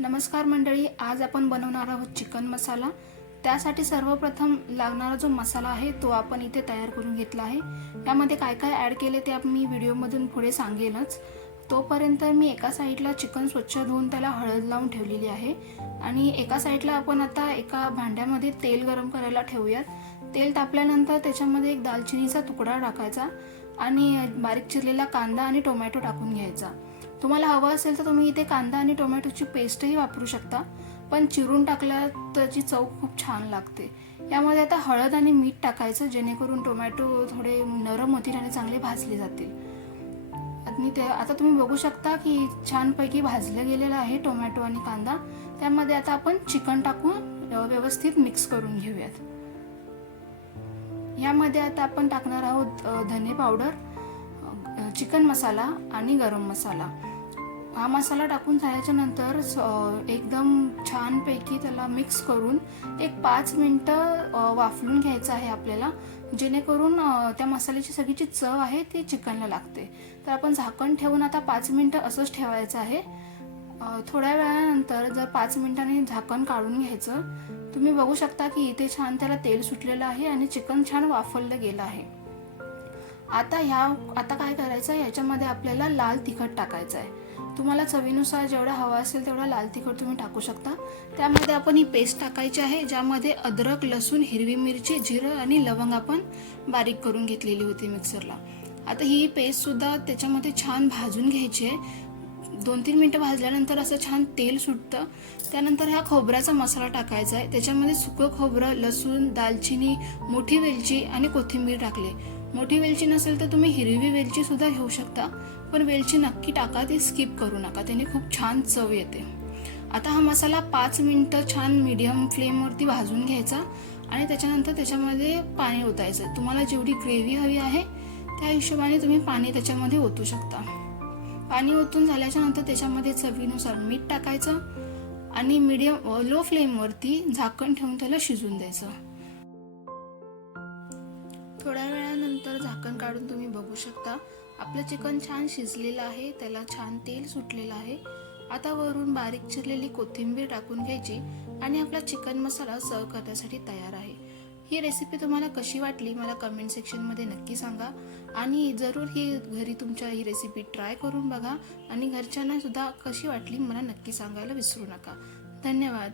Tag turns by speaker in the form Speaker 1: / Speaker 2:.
Speaker 1: नमस्कार मंडळी आज आपण बनवणार आहोत चिकन मसाला. त्यासाठी सर्वप्रथम लागणारा जो मसाला आहे तो आपण इथे तयार करून घेतला आहे. त्यामध्ये काय काय ॲड केले ते आप- मी व्हिडिओमधून पुढे सांगेनच तोपर्यंत मी एका साईडला चिकन स्वच्छ धुवून त्याला हळद लावून ठेवलेली आहे. आणि एका साईडला आपण आता एका भांड्यामध्ये तेल गरम करायला ठेवूयात. तेल तापल्यानंतर त्याच्यामध्ये एक दालचिनीचा तुकडा टाकायचा आणि बारीक चिरलेला कांदा आणि टोमॅटो टाकून घ्यायचा. तुम्हाला हवं असेल तर तुम्ही इथे कांदा आणि टोमॅटोची पेस्टही वापरू शकता. पण चिरून टाकल्या त्याची चव खूप छान लागते. यामध्ये आता हळद आणि मीठ टाकायचं जेणेकरून टोमॅटो थोडे नरम होतील आणि चांगले भाजले जातील. आणि ते आता तुम्ही बघू शकता की छानपैकी भाजलं गेलेलं आहे टोमॅटो आणि कांदा. त्यामध्ये आता आपण चिकन टाकून व्यवस्थित मिक्स करून घेऊयात. यामध्ये आता आपण टाकणार आहोत धने पावडर चिकन मसाला आणि गरम मसाला. हा मसाला टाकून झाल्याच्यानंतर एकदम छानपैकी त्याला मिक्स करून एक पाच मिनटं अ, वाफलून घ्यायचं आहे आपल्याला. जेणेकरून त्या मसाल्याची सगळी जी चव आहे ती चिकनला लागते. तर आपण झाकण ठेवून आता पाच मिनटं असंच ठेवायचं आहे. थोड्या वेळानंतर जर पाच मिनिटांनी झाकण काढून घ्यायचं तुम्ही बघू शकता की इथे छान त्याला तेल सुटलेलं आहे आणि चिकन छान वाफवलं गेलं आहे. आता ह्या आता काय करायचं याच्यामध्ये आपल्याला लाल तिखट टाकायचं आहे. तुम्हाला चवीनुसार जेवढा हवा असेल तेवढा लाल तिखट तुम्ही टाकू शकता. त्यामध्ये आपण ही पेस्ट टाकायची आहे ज्यामध्ये अद्रक लसूण हिरवी मिरची जिरं आणि लवंग आपण बारीक करून घेतलेली होती मिक्सरला. आता ही पेस्टसुद्धा त्याच्यामध्ये छान भाजून घ्यायची आहे. दोन तीन मिनटं भाजल्यानंतर असं छान तेल सुटतं. त्यानंतर हा खोबऱ्याचा मसाला टाकायचा आहे. त्याच्यामध्ये सुकं खोबरं लसूण दालचिनी मोठी वेलची आणि कोथिंबीर टाकली. मोठी वेलची नसेल तर तुम्ही हिरवी वेलची सुद्धा घेऊ शकता पण वेलची नक्की टाका ती स्किप करू नका त्याने खूप छान चव येते. आता हा मसाला पाच मिनटं छान मीडियम फ्लेमवरती भाजून घ्यायचा आणि त्याच्यानंतर त्याच्यामध्ये पाणी ओतायचं. तुम्हाला जेवढी ग्रेव्ही हवी आहे त्या हिशोबाने तुम्ही पाणी त्याच्यामध्ये ओतू शकता. पाणी ओतून झाल्याच्यानंतर त्याच्यामध्ये चवीनुसार मीठ टाकायचं आणि मीडियम लो फ्लेमवरती झाकण ठेवून त्याला शिजून द्यायचं. थोड्या वेळा त्यानंतर झाकण काढून तुम्ही बघू शकता. आपलं चिकन छान शिजलेलं आहे त्याला छान तेल सुटलेलं आहे. आता वरून बारीक चिरलेली कोथिंबीर टाकून घ्यायची आणि आपला चिकन मसाला सर्व करण्यासाठी तयार आहे. ही रेसिपी तुम्हाला कशी वाटली मला कमेंट सेक्शनमध्ये नक्की सांगा. आणि जरूर ही घरी तुमच्या ही रेसिपी ट्राय करून बघा. आणि घरच्यांनासुद्धा कशी वाटली मला नक्की सांगायला विसरू नका. धन्यवाद.